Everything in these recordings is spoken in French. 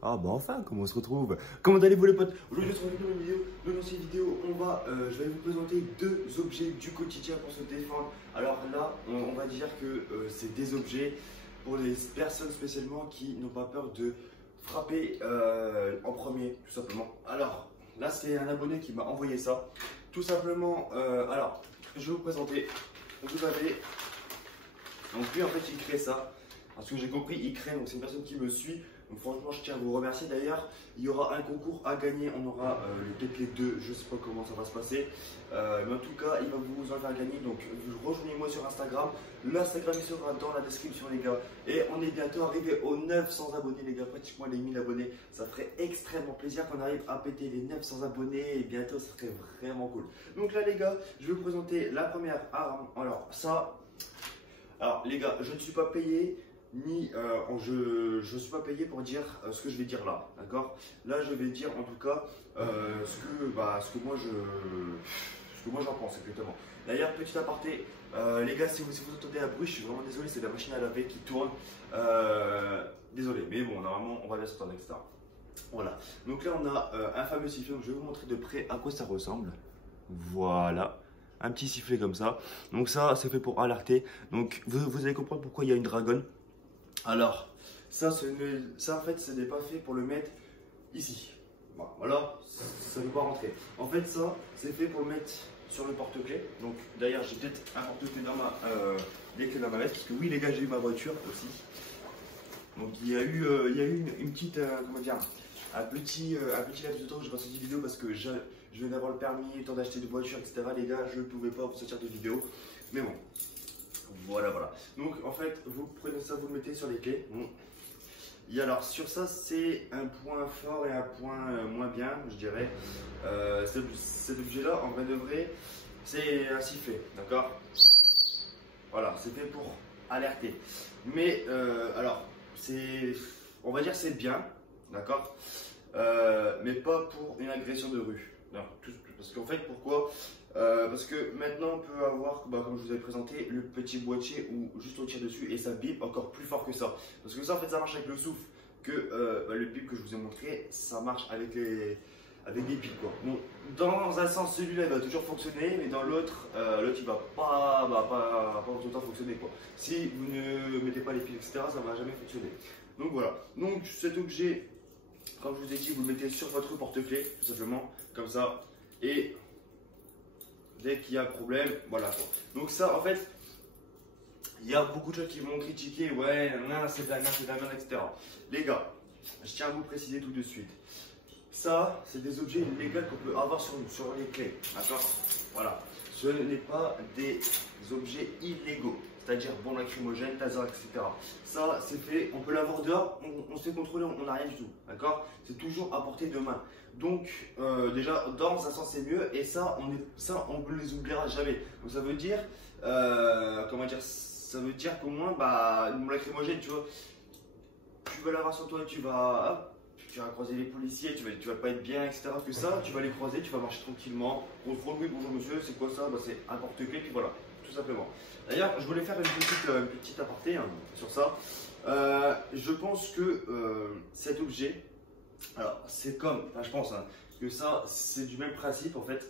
Ah bah enfin, comment on se retrouve? Comment allez-vous les potes? Aujourd'hui, on se retrouve dans une vidéo. Dans cette vidéo, je vais vous présenter deux objets du quotidien pour se défendre. Alors là, on va dire que c'est des objets pour les personnes spécialement qui n'ont pas peur de frapper en premier, tout simplement. Alors là, c'est un abonné qui m'a envoyé ça. Tout simplement, alors, je vais vous présenter. Vous avez, donc lui en fait, il crée ça. Parce que j'ai compris, il crée, donc c'est une personne qui me suit. Donc franchement, je tiens à vous remercier. D'ailleurs, il y aura un concours à gagner. On aura peut-être les deux, je ne sais pas comment ça va se passer. Mais en tout cas, il va vous en faire gagner. Donc rejoignez-moi sur Instagram. L'Instagram il sera dans la description, les gars. Et on est bientôt arrivé aux 900 abonnés, les gars. Pratiquement les 1000 abonnés. Ça ferait extrêmement plaisir qu'on arrive à péter les 900 abonnés. Et bientôt, ça serait vraiment cool. Donc là, les gars, je vais vous présenter la première arme. Alors ça, alors les gars, je ne suis pas payé. Je ne suis pas payé pour dire ce que je vais dire là, d'accord? Là, je vais dire en tout cas ce que moi j'en pense exactement. D'ailleurs, petit aparté, les gars, si vous entendez un bruit, je suis vraiment désolé, c'est la machine à laver qui tourne. Désolé, mais bon, normalement, on va bien s'entendre, etc. Voilà, donc là, on a un fameux sifflet, donc je vais vous montrer de près à quoi ça ressemble. Voilà. Un petit sifflet comme ça. Donc ça, c'est fait pour alerter. Donc vous allez comprendre pourquoi il y a une dragonne. Alors, ça en fait, ce n'est pas fait pour le mettre ici. Bon, voilà, ça ne peut pas rentrer. En fait, ça, c'est fait pour le mettre sur le porte-clés. Donc, d'ailleurs, j'ai peut-être un porte-clés des clés dans ma veste. Parce que oui, les gars, j'ai eu ma voiture aussi. Donc, il y a eu une petite, comment dire, un petit laps de temps où j'ai pas sorti de vidéo parce que je viens d'avoir le permis, le temps d'acheter de voiture, etc. Les gars, je ne pouvais pas vous sortir de vidéo. Mais bon. Voilà. Donc en fait, vous prenez ça, vous le mettez sur les clés. Bon. Et alors sur ça, c'est un point fort et un point moins bien, je dirais. Cet objet-là, en vrai de vrai, c'est un sifflet, d'accord? Voilà, c'est fait pour alerter. Mais alors, on va dire c'est bien, d'accord? Mais pas pour une agression de rue. Non, parce qu'en fait, pourquoi? Parce que maintenant on peut avoir, comme je vous avais présenté, le petit boîtier où juste on tire dessus et ça bip encore plus fort que ça. Parce que ça en fait ça marche avec le souffle, que le bip que je vous ai montré, ça marche avec les piles quoi. Bon, dans un sens celui-là il va toujours fonctionner, mais dans l'autre, il va pas tout le temps fonctionner quoi. Si vous ne mettez pas les piles etc, ça va jamais fonctionner. Donc voilà, donc cet objet, comme je vous ai dit, vous le mettez sur votre porte-clés, tout simplement, comme ça, et dès qu'il y a un problème, voilà quoi. Donc ça, en fait, il y a beaucoup de gens qui vont critiquer, ouais, c'est de la merde, etc. Les gars, je tiens à vous préciser tout de suite. Ça, c'est des objets illégaux qu'on peut avoir sur les clés, d'accord? Voilà, ce n'est pas des objets illégaux, c'est-à-dire bombes lacrymogènes, taser, etc. Ça, c'est fait, on peut l'avoir dehors, on se fait contrôler, on n'a rien du tout, d'accord? C'est toujours à portée de main. Donc, déjà, dans un sens, c'est mieux, et ça, on ne les oubliera jamais. Donc, ça veut dire, comment dire, ça veut dire qu'au moins, une bombe lacrymogène, tu vois, tu vas l'avoir sur toi, tu vas croiser les policiers, tu vas pas être bien, etc. Que ça, tu vas les croiser, tu vas marcher tranquillement. Bonjour monsieur, c'est quoi ça? C'est un porte-clés, puis voilà, tout simplement. D'ailleurs, je voulais faire une petite aparté sur ça. Je pense que cet objet, alors c'est comme, je pense que ça, c'est du même principe en fait.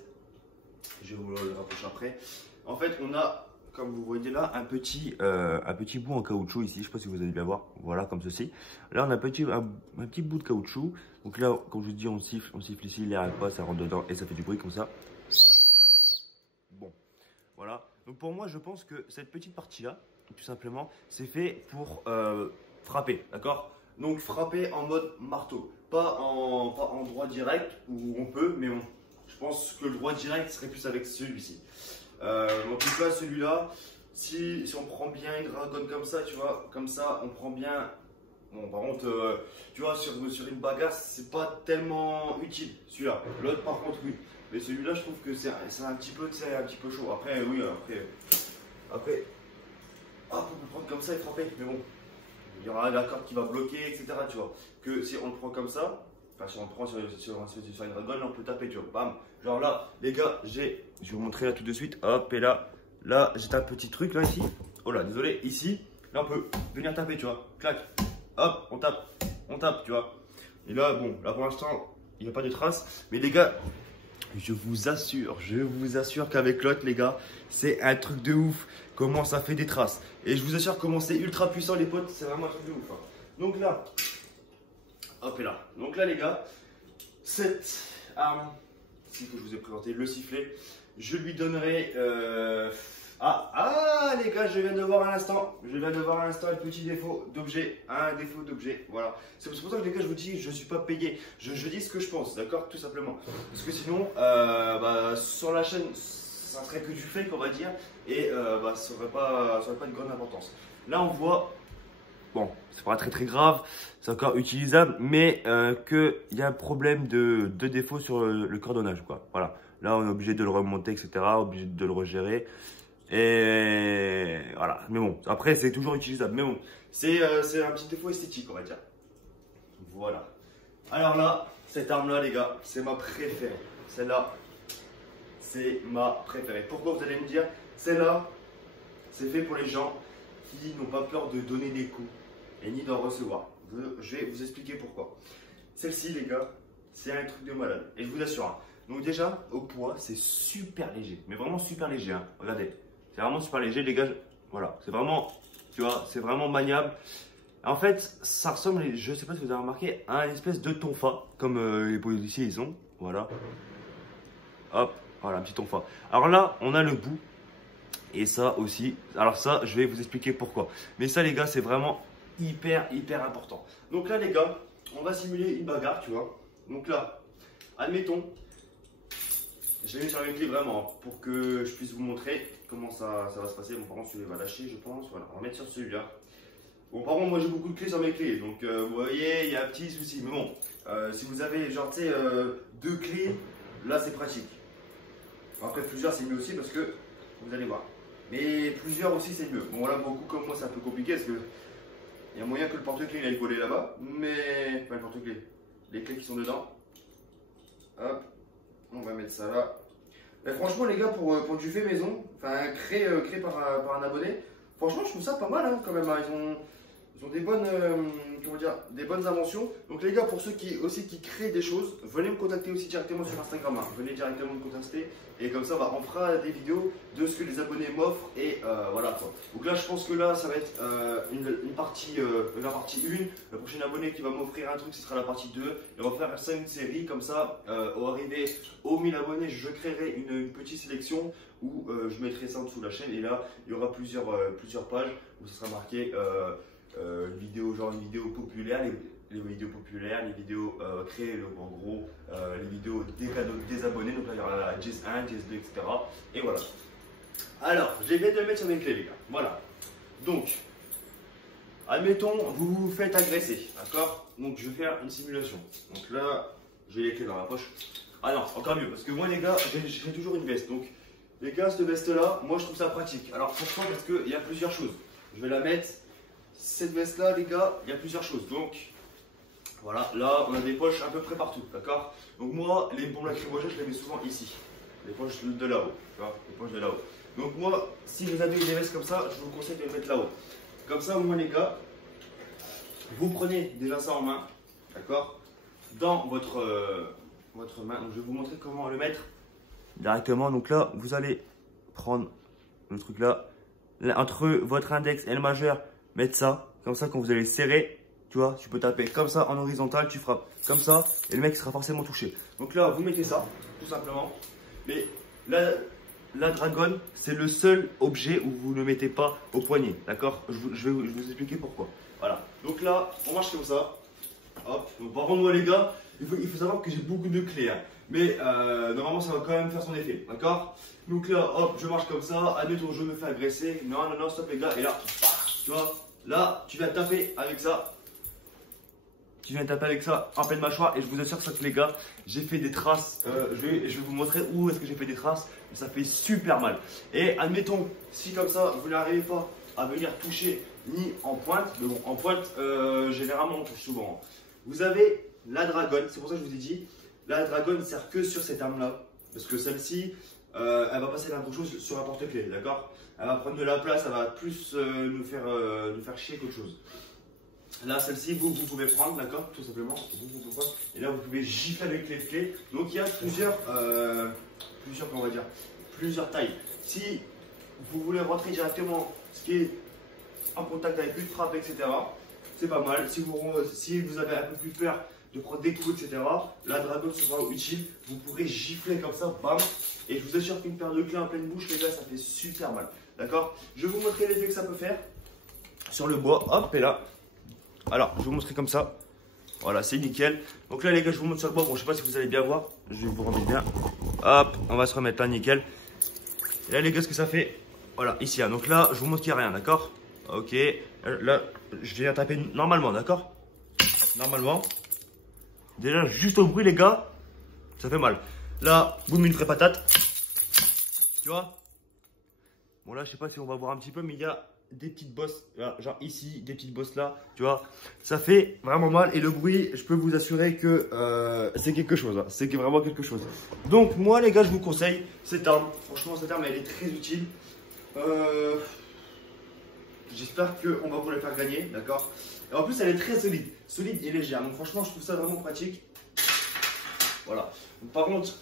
Je vais vous le rapprocher après. En fait, on a, comme vous voyez là, un petit bout en caoutchouc ici. Je ne sais pas si vous allez bien voir. Voilà, comme ceci. Là, on a un petit bout de caoutchouc. Donc là, comme je vous dis, on siffle ici, l'air passe, ça rentre dedans et ça fait du bruit comme ça. Bon, voilà. Donc pour moi, je pense que cette petite partie-là, tout simplement, c'est fait pour frapper, d'accord? Donc frapper en mode marteau, pas en droit direct où on peut, mais je pense que le droit direct serait plus avec celui-ci. En tout cas, celui-là, si on prend bien une dragonne comme ça, tu vois, comme ça, on prend bien. Bon, par contre, tu vois, sur une bagarre, c'est pas tellement utile, celui-là. L'autre, par contre, oui. Mais celui-là, je trouve que c'est un petit peu chaud. Après, oui, après, hop, on peut prendre comme ça et frapper. Mais bon, il y aura la corde qui va bloquer, etc. Tu vois. Que si on le prend comme ça, enfin, si on le prend sur une dragonne, là, on peut taper, tu vois. Bam. Genre là, les gars, je vais vous montrer là tout de suite. Hop, et là, j'ai un petit truc là, ici. Oh là, désolé, ici. Là, on peut venir taper, tu vois. Clac. Hop, on tape, tu vois. Et là, bon, là pour l'instant, il n'y a pas de traces. Mais les gars, je vous assure qu'avec l'autre, les gars, c'est un truc de ouf. Comment ça fait des traces. Et je vous assure comment c'est ultra puissant, les potes. C'est vraiment un truc de ouf. Hein. Donc là, hop et là. Donc là, les gars, cette arme, ici que je vous ai présenté, le sifflet, je lui donnerai. Les gars, je viens de voir à l'instant un petit défaut d'objet, voilà. C'est pour ça que les gars, je vous dis, je ne suis pas payé, je dis ce que je pense, d'accord, tout simplement. Parce que sinon, sur la chaîne, ça serait que du fake, on va dire, et ça n'aurait pas de grande importance. Là, on voit, bon, c'est pas très grave, c'est encore utilisable, mais qu'il y a un problème de défaut sur le cordonnage, quoi, voilà. Là, on est obligé de le remonter, etc., obligé de le regérer. Et voilà, mais bon, après c'est toujours utilisable, mais bon, c'est un petit défaut esthétique, on va dire. Voilà. Alors là, cette arme-là, les gars, c'est ma préférée. Celle-là, c'est ma préférée. Pourquoi, vous allez me dire? Celle-là, c'est fait pour les gens qui n'ont pas peur de donner des coups et ni d'en recevoir. Je vais vous expliquer pourquoi. Celle-ci, les gars, c'est un truc de malade. Et je vous assure, hein. Donc déjà, au poids, c'est super léger, mais vraiment super léger, hein. Regardez. C'est vraiment super léger, les gars. Voilà, c'est vraiment, tu vois, c'est vraiment maniable. En fait, ça ressemble, je ne sais pas si vous avez remarqué, à une espèce de tonfa, comme les policiers ils ont. Voilà. Hop, voilà, un petit tonfa. Alors là, on a le bout. Et ça aussi. Alors ça, je vais vous expliquer pourquoi. Mais ça, les gars, c'est vraiment hyper important. Donc là, les gars, on va simuler une bagarre, tu vois. Donc là, admettons. Je l'ai mis sur les clés vraiment pour que je puisse vous montrer comment ça va se passer. Bon, par contre, celui-là va lâcher, je pense. Voilà, on va mettre sur celui-là. Bon, par contre, moi j'ai beaucoup de clés sur mes clés, donc vous voyez, il y a un petit souci. Mais bon, si vous avez genre, tu sais, 2 clés, là c'est pratique. Après, plusieurs c'est mieux aussi parce que vous allez voir. Mais plusieurs aussi c'est mieux. Bon, là, beaucoup comme moi, c'est un peu compliqué parce que il y a moyen que le porte-clés il aille voler là-bas. Mais, enfin, le porte-clés, les clés qui sont dedans. Hop. On va mettre ça là. Mais franchement, les gars, pour du fait maison, enfin créé par un abonné, franchement, je trouve ça pas mal hein, quand même. Hein. Ils ont des bonnes, comment dire, des bonnes inventions. Donc les gars, pour ceux qui créent des choses, venez me contacter aussi directement sur Instagram. Hein. Venez directement me contacter et comme ça, on fera des vidéos de ce que les abonnés m'offrent et voilà quoi. Donc là, je pense que là, ça va être une partie, la partie 1. Le prochain abonné qui va m'offrir un truc, ce sera la partie 2. Et on va faire ça une série comme ça. Au arriver aux 1000 abonnés, je créerai une petite sélection où je mettrai ça en dessous de la chaîne et là, il y aura plusieurs pages où ça sera marqué. Une vidéo populaire, les vidéos populaires, les vidéos créées en gros, les vidéos des cadeaux des abonnés, donc là il y aura la Jazz 1, Jazz 2, etc. Et voilà. Alors, j'ai viens de le mettre sur mes clés les gars, voilà. Donc, admettons, vous vous faites agresser, d'accord? Donc je vais faire une simulation. Donc là, j'ai les clés dans la poche. Ah non, encore mieux, parce que moi les gars, j'ai toujours une veste. Donc les gars, cette veste là, moi je trouve ça pratique. Alors pourquoi? Parce qu'il y a plusieurs choses. Je vais la mettre. Cette veste là les gars, il y a plusieurs choses. Donc voilà, là on a des poches à peu près partout, d'accord? Donc moi, les bombes lacrymogènes, je les mets souvent ici. Les poches de là-haut, tu vois, les poches de là-haut. Donc moi, si vous avez des vestes comme ça, je vous conseille de les mettre là-haut. Comme ça, au moins les gars, vous prenez déjà ça en main, d'accord? Dans votre main. Donc je vais vous montrer comment le mettre directement. Donc là, vous allez prendre le truc là entre votre index et le majeur, mettre ça, comme ça quand vous allez serrer, tu vois, tu peux taper comme ça en horizontal, tu frappes comme ça et le mec sera forcément touché. Donc là, vous mettez ça, tout simplement. Mais la dragonne, c'est le seul objet où vous ne mettez pas au poignet, d'accord? Je vais vous expliquer pourquoi. Voilà, donc là, on marche comme ça. Hop, donc par contre, moi les gars, il faut savoir que j'ai beaucoup de clés, hein. Mais normalement ça va quand même faire son effet, d'accord? Donc là, hop, je marche comme ça, admettons je me fais agresser, non, stop les gars, et là, tu vois, là, tu viens taper avec ça. Tu viens taper avec ça en pleine mâchoire et je vous assure que les gars, j'ai fait des traces, je vais vous montrer où est-ce que j'ai fait des traces, mais ça fait super mal. Et admettons, si comme ça, vous n'arrivez pas à venir toucher ni en pointe, mais bon, en pointe, généralement on touche souvent. Vous avez la dragonne, c'est pour ça que je vous ai dit, la dragonne ne sert que sur cette arme-là, parce que celle-ci, elle va passer d'un chose sur un porte-clés, d'accord? Elle va prendre de la place, elle va plus nous faire chier qu'autre chose. Là, celle-ci, vous pouvez prendre, d'accord, tout simplement. Vous pouvez prendre. Et là, vous pouvez gifler avec les clés. Donc, il y a on va dire, plusieurs tailles. Si vous voulez rentrer directement ce qui est en contact avec une frappe, etc., c'est pas mal. Si vous avez un peu plus peur de prendre des coups, etc., la Dragon sera utile. Vous pourrez gifler comme ça, bam. Et je vous assure qu'une paire de clés en pleine bouche, les gars, ça fait super mal. D'accord? Je vais vous montrer l'effet que ça peut faire sur le bois. Hop, et là. Alors, je vais vous montrer comme ça. Voilà, c'est nickel. Donc là, les gars, je vous montre sur le bois. Bon, je sais pas si vous allez bien voir. Je vais vous rendre bien. Hop, on va se remettre là, nickel. Et là, les gars, ce que ça fait. Voilà, ici. Hein. Donc là, je vous montre qu'il n'y a rien, d'accord? Ok. Là, je viens taper normalement, d'accord? Normalement. Déjà, juste au bruit, les gars, ça fait mal. Là, boum, une vraie patate. Tu vois? Bon, là, je sais pas si on va voir un petit peu, mais il y a des petites bosses, genre ici, des petites bosses là, tu vois. Ça fait vraiment mal et le bruit, je peux vous assurer que c'est quelque chose. Hein. C'est vraiment quelque chose. Donc, moi, les gars, je vous conseille cette arme. Franchement, cette arme, elle est très utile. J'espère qu'on va vous la faire gagner, d'accord? Et en plus, elle est très solide. Solide et légère. Donc, franchement, je trouve ça vraiment pratique. Voilà. Donc, par contre,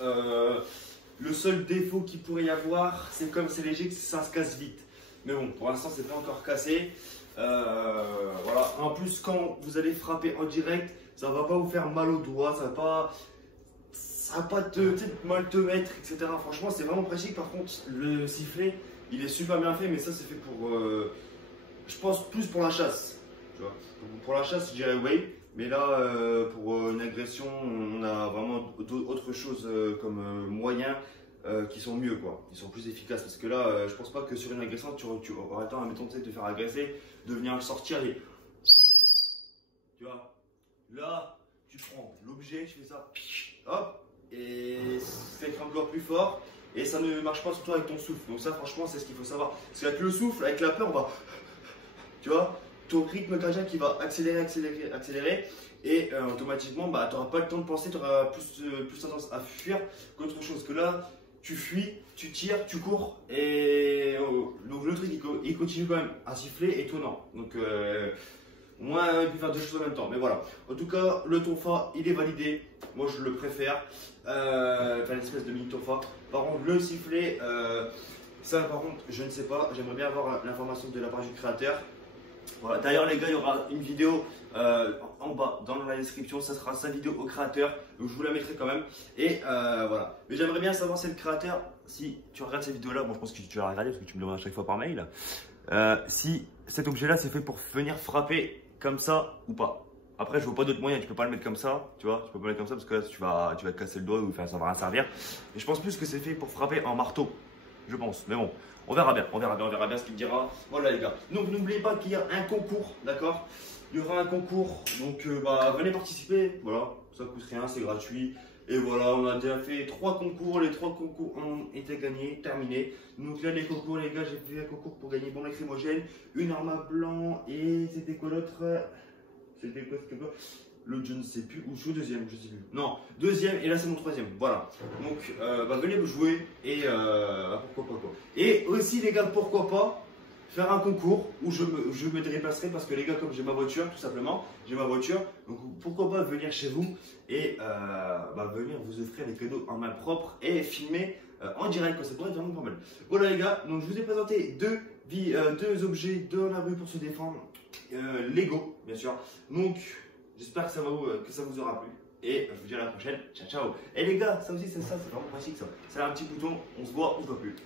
le seul défaut qu'il pourrait y avoir, c'est comme c'est léger, ça se casse vite. Mais bon, pour l'instant, c'est pas encore cassé. Voilà. En plus, quand vous allez frapper en direct, ça va pas vous faire mal aux doigts, ça va pas mal te mettre, etc. Franchement, c'est vraiment pratique. Par contre, le sifflet, il est super bien fait, mais ça, c'est fait pour, je pense, plus pour la chasse. Tu vois. Pour la chasse, je dirais oui. Mais là, pour une agression, on a vraiment autre chose comme moyen qui sont mieux, quoi. Ils sont plus efficaces. Parce que là, je pense pas que sur une agression, tu auras le temps, admettons, de te faire agresser, de venir le sortir et. Tu vois. Là, tu prends l'objet, tu fais ça, hop, et ça fait encore plus fort. Et ça ne marche pas surtout avec ton souffle. Donc, ça, franchement, c'est ce qu'il faut savoir. Parce qu'avec le souffle, avec la peur, on va. Tu vois, ton rythme cardiaque qui va accélérer et automatiquement bah, tu n'auras pas le temps de penser, tu auras plus tendance à fuir qu'autre chose. Que là, tu fuis, tu tires, tu cours et donc le truc il continue quand même à siffler et toi non. Donc moi il peut faire deux choses en même temps. Mais voilà, en tout cas le tonfa il est validé, moi je le préfère, enfin l'espèce de mini tonfa. Par contre le sifflet, ça par contre je ne sais pas, j'aimerais bien avoir l'information de la part du créateur. Voilà. D'ailleurs les gars, il y aura une vidéo en bas dans la description, ça sera sa vidéo au créateur, donc je vous la mettrai quand même. Et voilà. Mais j'aimerais bien savoir si le créateur, si tu regardes cette vidéo là, bon je pense que tu vas la regarder parce que tu me demandes à chaque fois par mail, si cet objet là c'est fait pour venir frapper comme ça ou pas. Après je vois pas d'autre moyen, tu peux pas le mettre comme ça, tu vois, tu peux pas le mettre comme ça parce que là tu vas te casser le doigt ou enfin, ça va rien servir. Et je pense plus que c'est fait pour frapper en marteau. Je pense, mais bon, on verra bien ce qu'il dira. Voilà les gars. Donc n'oubliez pas qu'il y a un concours, d'accord? Il y aura un concours, donc bah, venez participer. Voilà, ça coûte rien, c'est gratuit. Et voilà, on a déjà fait 3 concours. Les 3 concours ont été gagnés, terminés. Donc là, les concours, les gars, j'ai fait un concours pour gagner bon lacrymogène, une arme à blanc et c'était quoi l'autre? C'était quoi? Le je ne sais plus, ou je suis au deuxième, je sais plus. Non, deuxième et là c'est mon troisième. Voilà. Donc bah, venez vous jouer et pourquoi pas quoi. Et aussi les gars, pourquoi pas faire un concours où je me déplacerai parce que les gars, comme j'ai ma voiture, tout simplement, j'ai ma voiture, donc pourquoi pas venir chez vous et bah, venir vous offrir des cadeaux en main propre et filmer en direct, quoi. Ça pourrait être vraiment pas mal. Voilà les gars, donc je vous ai présenté deux objets de la rue pour se défendre, Lego bien sûr. Donc j'espère que ça vous aura plu. Et je vous dis à la prochaine. Ciao, ciao. Et les gars, ça aussi, c'est ça, c'est vraiment pratique ça. C'est un petit bouton, on se voit plus.